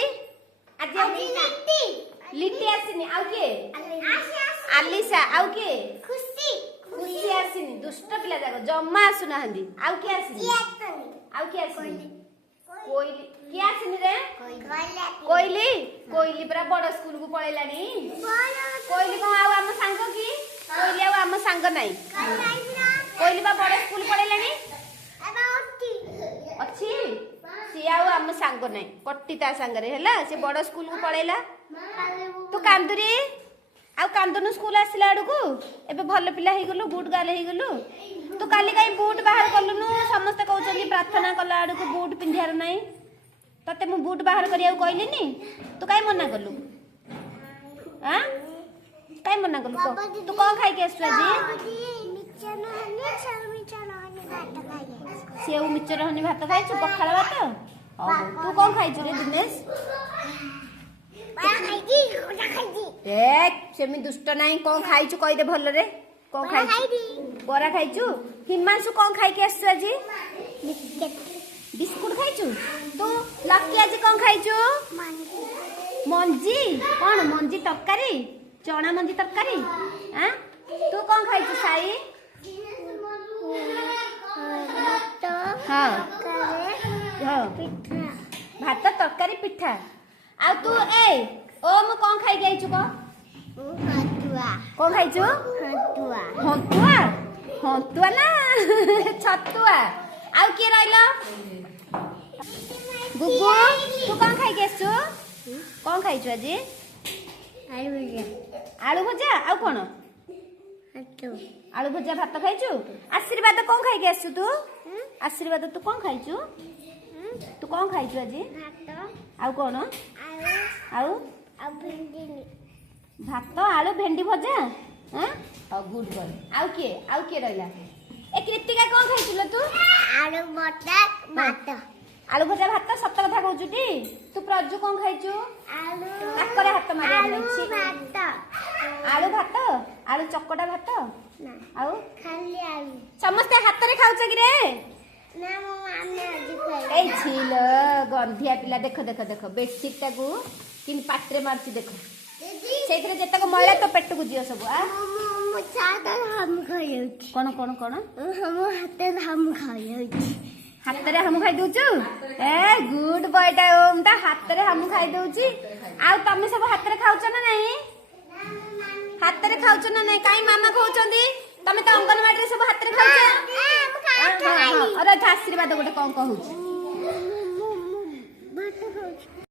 आज लिट्टी आसीनी आउ के आलिशा आउ के खुशी आसीनी दुष्ट पिला जाक जम्मा आसुना हंदी आउ के आसीनी कोइली के आसीनी रे कोइली कोइली पूरा बड़ स्कूल को पळेलानी कोइली को आउ हम संग की कोइली आउ हम संग नाही कोइली बा बड़ स्कूल पळेलानी अच्छी सी आउ हम संग नाही पट्टी ता संग रे हला से बड़ स्कूल को पळेला तू कांदुरी आउ कांदनु स्कूल आसिला अडकू एबे भल पिला हे गलु बूट गाले हे गलु तू काली काई बूट बाहर कलुनु समस्त कहउछनी प्रार्थना कला अडकू बूट पिंधियार नाही तते मु बूट बाहर करिया कहलिनी तू काई मना कलु हां काई मना कलु तू कोन खाई के आसला जी सेउ मिचर हनी भात खाइछु पखाळ भात तू कोन खाइछु रे दिनेश सेमी दुष्ट नहीं कौन खाइछु कहि दे भल रे कौन खाइछु बरा खाइछु हिमांशु कौन खाइ के आसु आज बिस्कुट खाइछु तू लक्की आज कौन खाइछु मंजी कौन मंजी तरकारी चना मंजी तरकारी हां तू कौन खाइछु साई हां हां भात तरकारी पिठा आ तू ए ओ म कौन खाइ गइछु को हतुआ कौन खाइछु हतुआ हतुआ हतुआ ना छतुआ आ के रहलो गुगु तू कौन खाइ गेछु कौन खाइछु आज आलू भजा आ कोन आलू भजा भात खाइछु आशीर्वाद कौन खाइ गेछु तू आशीर्वाद तू कौन खाइछु तू कौन खाइछु आज भात आ कोन आउ भात आलू भेंडी भजा हां गुड बॉय आउ के रहला ए कृतिका कोन खाइछुल तू आलू भजा भात आलू भजा भात सत्य कथा कहउछु टी तू प्रजु कोन खाइछु आलू काकरे हाथ मारे आलू भात आलू चकटा भात ना आउ खाली आलू समस्त हाथ रे खाउछ कि रे ना मो माने आज खाइ ए छिल गंधिया पिला देख देख देख बेडशीट टाकू किन पात्रे मारती देखो सेथरे जेतक मैला तो पेट को जियो सब आ मो चाटा हम खाइयो कोन कोन कोन हम हाथे हम खाइयो हाथ रे हम खाइ दोछु ए गुड बॉय टा ओम ता हाथ रे हम खाइ दोछि आ तमे सब हाथ रे खाउछ ना नहीं हाथ रे खाउछ ना नहीं काई मामा कहउचंदी तमे त अंगनवाड़ी रे सब हाथ रे खाउछ अरे आशीर्वाद गोटे कोन कहउछ